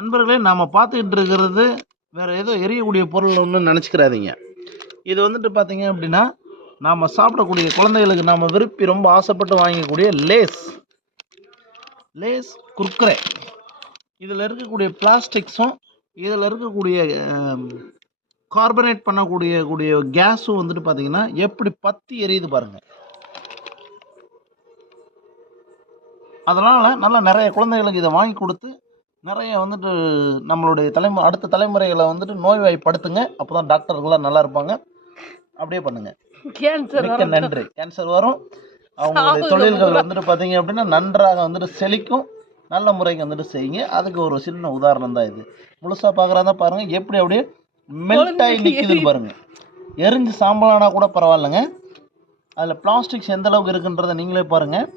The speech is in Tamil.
நண்பர்களே, நாம பார்த்துக்கிட்டு இருக்கிறது வேற ஏதோ எரியக்கூடிய பொருள் ஒன்றும் நினச்சிக்கிறாதீங்க. இது வந்துட்டு பார்த்தீங்க அப்படின்னா, நாம சாப்பிடக்கூடிய குழந்தைகளுக்கு நாம விரும்பி ரொம்ப ஆசைப்பட்டு வாங்கக்கூடிய லேஸ், லேஸ் குர்குரே. இதில் இருக்கக்கூடிய பிளாஸ்டிக்ஸும் இதில் இருக்கக்கூடிய கார்பனேட் பண்ணக்கூடிய கேஸும் வந்துட்டு பார்த்தீங்கன்னா எப்படி பற்றி எரியுது பாருங்க. அதனால் நல்லா நிறைய குழந்தைகளுக்கு இதை வாங்கி கொடுத்து நிறைய வந்துட்டு நம்மளுடைய அடுத்த தலைமுறைகளை வந்துட்டு நோய்வாய்ப்படுத்துங்க. அப்போ தான் டாக்டர்கள்லாம் நல்லா இருப்பாங்க. அப்படியே பண்ணுங்க. மிக்க நன்றி. கேன்சர் வரும், அவங்களுடைய தொழில்கள் வந்துட்டு பார்த்தீங்க அப்படின்னா நன்றாக வந்துட்டு செழிக்கும். நல்ல முறைக்கு வந்துட்டு செய்யுங்க. அதுக்கு ஒரு சின்ன உதாரணம் தான் இது. முழுசாக பார்க்குறதா பாருங்கள், எப்படி அப்படியே மெல்ட் ஆகி நிற்குதுன்னு பாருங்கள். எரிஞ்சு சாம்பலானா கூட பரவாயில்லைங்க. அதில் பிளாஸ்டிக்ஸ் எந்த அளவுக்கு இருக்குன்றதை நீங்களே பாருங்கள்.